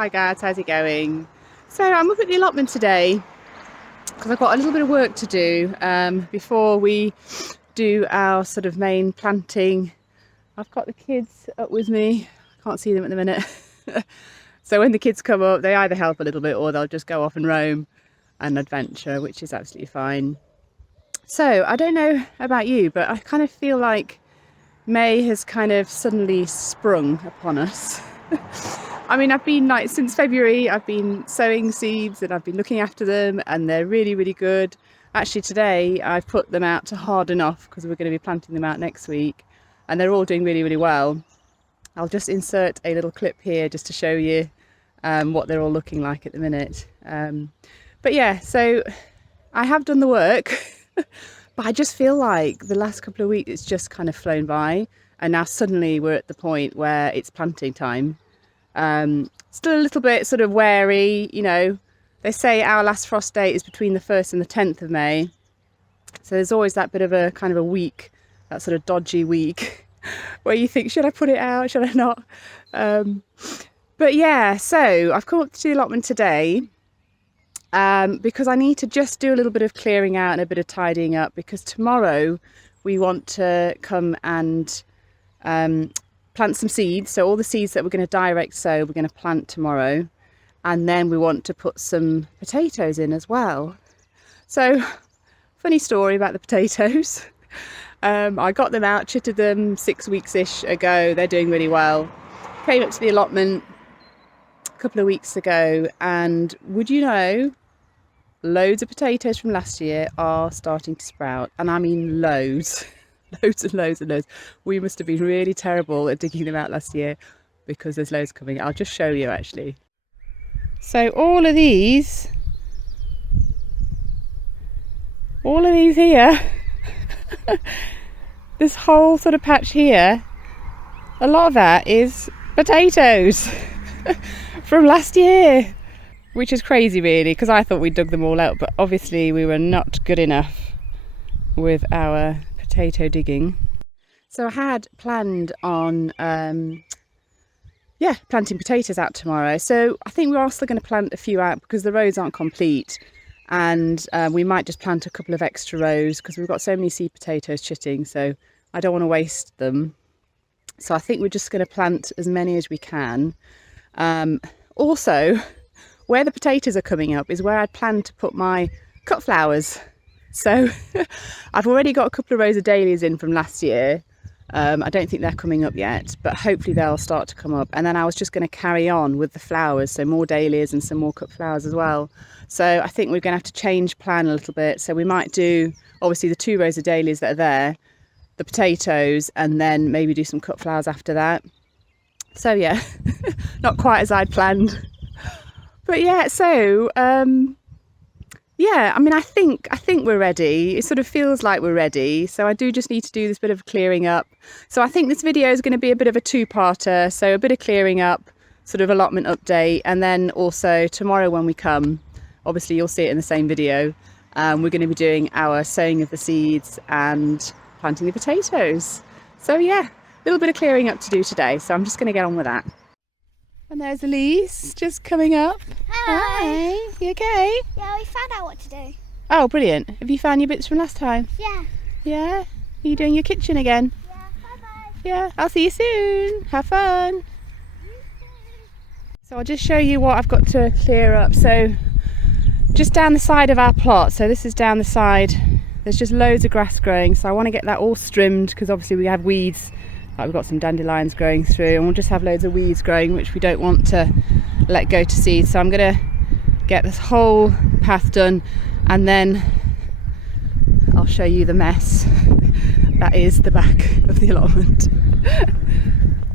Hi guys, how's it going? So I'm up at the allotment today because I've got a little bit of work to do before we do our sort of main planting. I've got the kids up with me. I can't see them at the minute. So when the kids come up, they either help a little bit or they'll just go off and roam and adventure, which is absolutely fine. So I don't know about you, but I kind of feel like May has kind of suddenly sprung upon us. I mean, I've been like since February, I've been sowing seeds and I've been looking after them and they're really, really good. Actually today I've put them out to harden off because we're going to be planting them out next week and they're all doing really, really well. I'll just insert a little clip here just to show you what they're all looking like at the minute. But yeah, so I have done the work. But I just feel like the last couple of weeks it's just kind of flown by and now suddenly we're at the point where it's planting time. Still a little bit sort of wary, you know, they say our last frost date is between the 1st and the 10th of May. So there's always that bit of a kind of a week, that sort of dodgy week where you think, should I put it out, should I not? But yeah, so I've come up to the allotment today. Because I need to just do a little bit of clearing out and a bit of tidying up because tomorrow we want to come and plant some seeds. So all the seeds that we're going to direct sow, we're going to plant tomorrow. And then we want to put some potatoes in as well. So funny story about the potatoes. I got them out, chitted them 6 weeks-ish ago. They're doing really well. Came up to the allotment a couple of weeks ago and would you know, loads of potatoes from last year are starting to sprout, and I mean loads. Loads and loads and loads. We must have been really terrible at digging them out last year because there's loads coming. I'll just show you actually. So all of these here, this whole sort of patch here, a lot of that is potatoes from last year. Which is crazy really, because I thought we dug them all out, but obviously we were not good enough with our potato digging. So I had planned on planting potatoes out tomorrow. So I think we're also going to plant a few out because the rows aren't complete, and we might just plant a couple of extra rows because we've got so many seed potatoes chitting, so I don't want to waste them. So I think we're just going to plant as many as we can. Also, where the potatoes are coming up is where I'd planned to put my cut flowers. So I've already got a couple of rows of dahlias in from last year. I don't think they're coming up yet, but hopefully they'll start to come up. And then I was just going to carry on with the flowers, so more dahlias and some more cut flowers as well. So I think we're going to have to change plan a little bit. So we might do, obviously, the 2 rows of dahlias that are there, the potatoes, and then maybe do some cut flowers after that. So yeah, not quite as I'd planned. But yeah, so yeah, I mean, I think we're ready. It sort of feels like we're ready. So I do just need to do this bit of clearing up. So I think this video is going to be a bit of a 2-parter. So a bit of clearing up, sort of allotment update, and then also tomorrow when we come, obviously you'll see it in the same video. We're going to be doing our sowing of the seeds and planting the potatoes. So yeah, a little bit of clearing up to do today. So I'm just going to get on with that. And there's Elise just coming up. Hi. Hi, you okay? Yeah, we found out what to do. Oh, brilliant. Have you found your bits from last time? Yeah. Yeah? Are you doing your kitchen again? Yeah, bye-bye. Yeah, I'll see you soon. Have fun. So I'll just show you what I've got to clear up. So just down the side of our plot, so this is down the side, there's just loads of grass growing. So I want to get that all trimmed because obviously we have weeds. Like we've got some dandelions growing through and we'll just have loads of weeds growing which we don't want to let go to seed. So I'm going to get this whole path done and then I'll show you the mess that is the back of the allotment.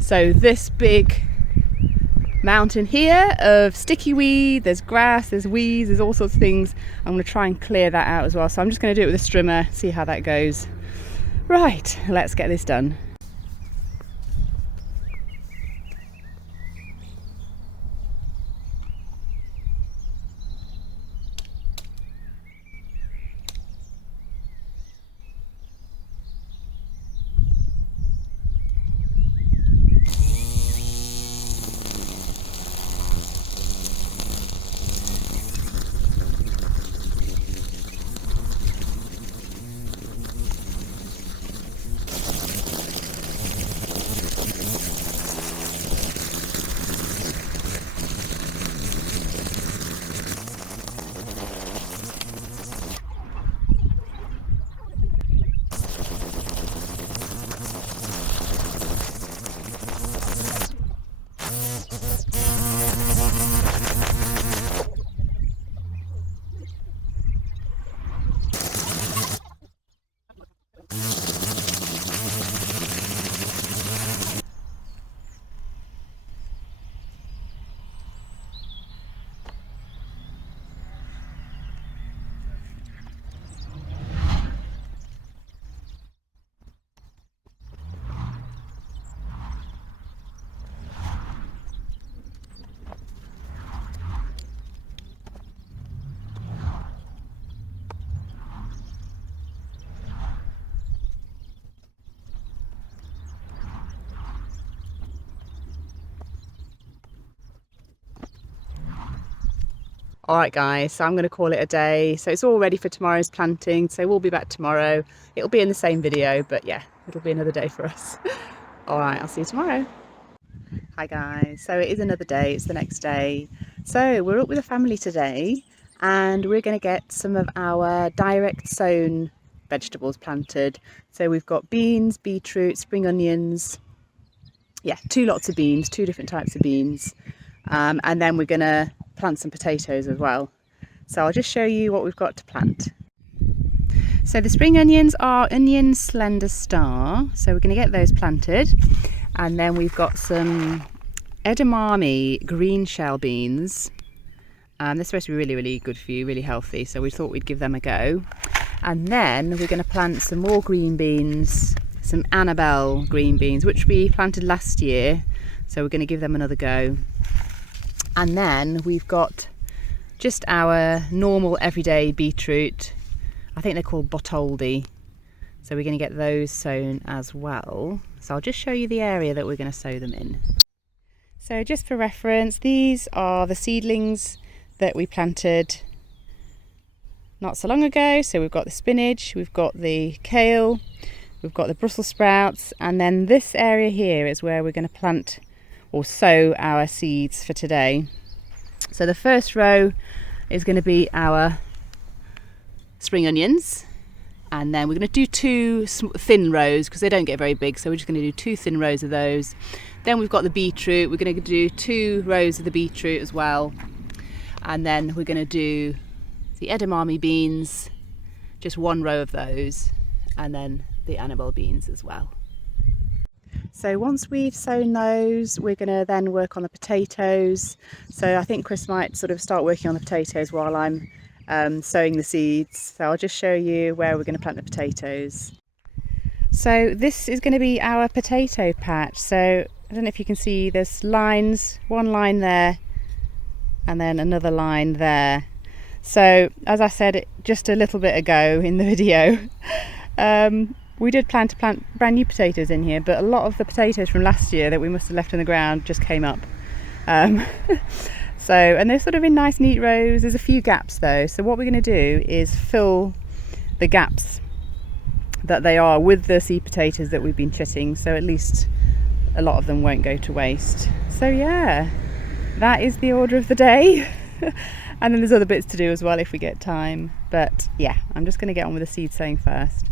So this big mountain here of sticky weed, there's grass, there's weeds, there's all sorts of things. I'm going to try and clear that out as well. So I'm just going to do it with a strimmer, see how that goes. Right, let's get this done. All right, guys, so I'm going to call it a day. So it's all ready for tomorrow's planting. So we'll be back tomorrow. It'll be in the same video, but yeah, it'll be another day for us. All right, I'll see you tomorrow. Hi guys, so it is another day, it's the next day. So we're up with the family today and we're going to get some of our direct sown vegetables planted. So we've got beans, beetroot, spring onions, yeah, two lots of beans, two different types of beans, and then we're going to plant some potatoes as well. So I'll just show you what we've got to plant. So the spring onions are onion slender star, so we're going to get those planted. And then we've got some edamame green shell beans. They're supposed to be really, really good for you, really healthy, so we thought we'd give them a go. And then we're going to plant some more green beans, some Annabelle green beans, which we planted last year, so we're going to give them another go. And then we've got just our normal everyday beetroot. I think they're called Botoldi. So we're going to get those sown as well. So I'll just show you the area that we're going to sow them in. So just for reference, these are the seedlings that we planted not so long ago. So we've got the spinach, we've got the kale, we've got the Brussels sprouts, and then this area here is where we're going to plant or sow our seeds for today. So the first row is going to be our spring onions, and then we're going to do two thin rows because they don't get very big, so we're just going to do two thin rows of those. Then we've got the beetroot, we're going to do 2 rows of the beetroot as well, and then we're going to do the edamame beans, just 1 row of those, and then the Annabelle beans as well. So once we've sown those, we're going to then work on the potatoes. So I think Chris might sort of start working on the potatoes while I'm sowing the seeds. So I'll just show you where we're going to plant the potatoes. So this is going to be our potato patch. So I don't know if you can see, there's lines, 1 line there and then another line there. So as I said just a little bit ago in the video, we did plan to plant brand new potatoes in here, but a lot of the potatoes from last year that we must have left in the ground just came up. So, and they're sort of in nice neat rows. There's a few gaps though, so what we're going to do is fill the gaps that they are with the seed potatoes that we've been chitting, so at least a lot of them won't go to waste. So yeah, that is the order of the day. And then there's other bits to do as well if we get time, but yeah, I'm just going to get on with the seed sowing first.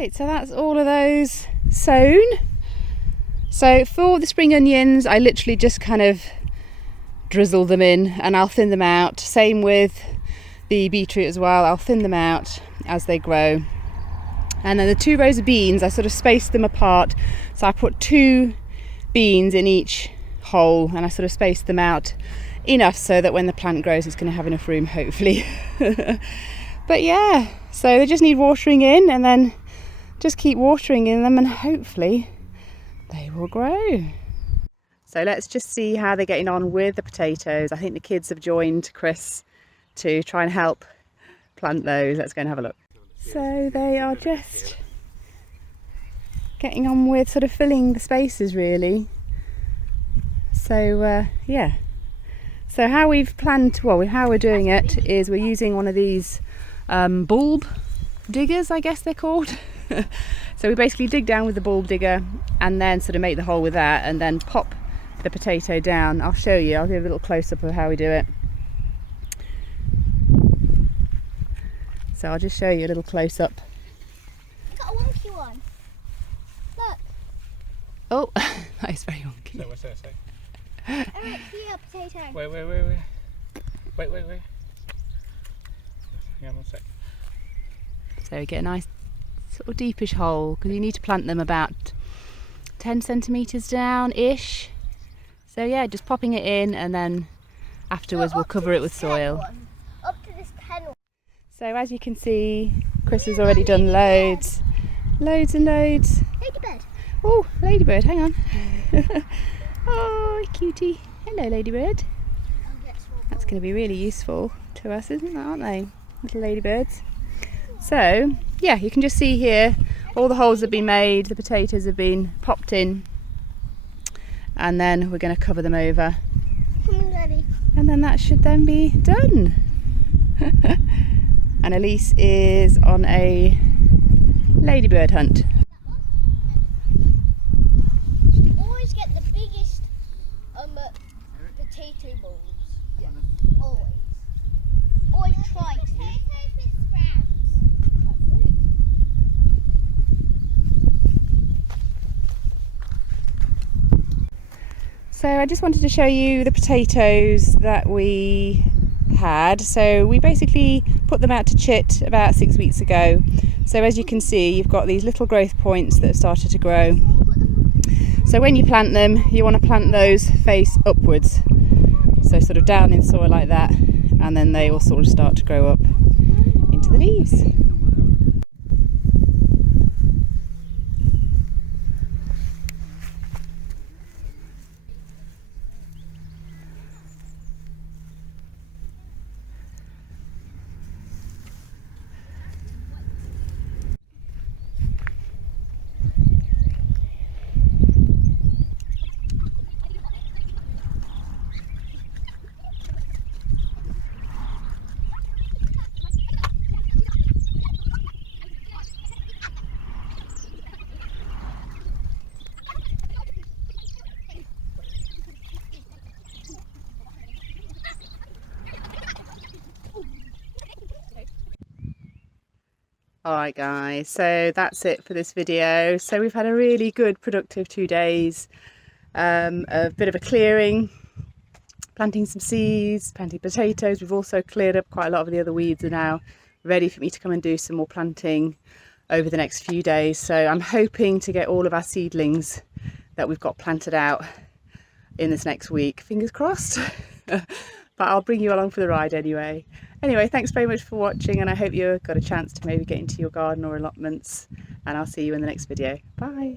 Right, so that's all of those sown. So for the spring onions, I literally just kind of drizzle them in and I'll thin them out. Same with the beetroot as well, I'll thin them out as they grow. And then the 2 rows of beans, I sort of spaced them apart. So I put 2 beans in each hole and I sort of spaced them out enough so that when the plant grows it's going to have enough room, hopefully. But yeah, so they just need watering in and then just keep watering in them and hopefully they will grow. So let's just see how they're getting on with the potatoes. I think the kids have joined Chris to try and help plant those. Let's go and have a look. So they are just getting on with sort of filling the spaces really. So yeah. So how we've planned, how we're doing it is we're using one of these bulb diggers, I guess they're called. So we basically dig down with the bulb digger and then sort of make the hole with that and then pop the potato down. I'll show you, I'll give a little close-up of how we do it. So I'll just show you a little close-up. Got a wonky one. Look. Oh, that is very wonky. So what's that say? Eric, here, potato. Wait. Hang on one sec. So we get a nice sort of deepish hole because you need to plant them about 10 centimetres down-ish. So yeah, just popping it in and then afterwards we'll cover it with soil. Up to this 10 one. So as you can see, Chris has already done loads and loads. Ladybird. Oh, ladybird, hang on. Oh, cutie. Hello, ladybird. That's going to be really useful to us, isn't that, aren't they? Little ladybirds. So, yeah, you can just see here, all the holes have been made, the potatoes have been popped in, and then we're going to cover them over. Ready. And then that should then be done. And Elise is on a ladybird hunt. Always get the biggest potato bowls. Yeah. Always try to. Potatoes with sprouts. So I just wanted to show you the potatoes that we had. So we basically put them out to chit about 6 weeks ago. So as you can see, you've got these little growth points that have started to grow. So when you plant them, you want to plant those face upwards. So sort of down in soil like that, and then they will sort of start to grow up into the leaves. Alright guys, so that's it for this video. So we've had a really good productive 2 days, a bit of a clearing, planting some seeds, planting potatoes. We've also cleared up quite a lot of the other weeds are now ready for me to come and do some more planting over the next few days. So I'm hoping to get all of our seedlings that we've got planted out in this next week, fingers crossed. But I'll bring you along for the ride anyway. Anyway, thanks very much for watching, and I hope you got a chance to maybe get into your garden or allotments, and I'll see you in the next video. Bye.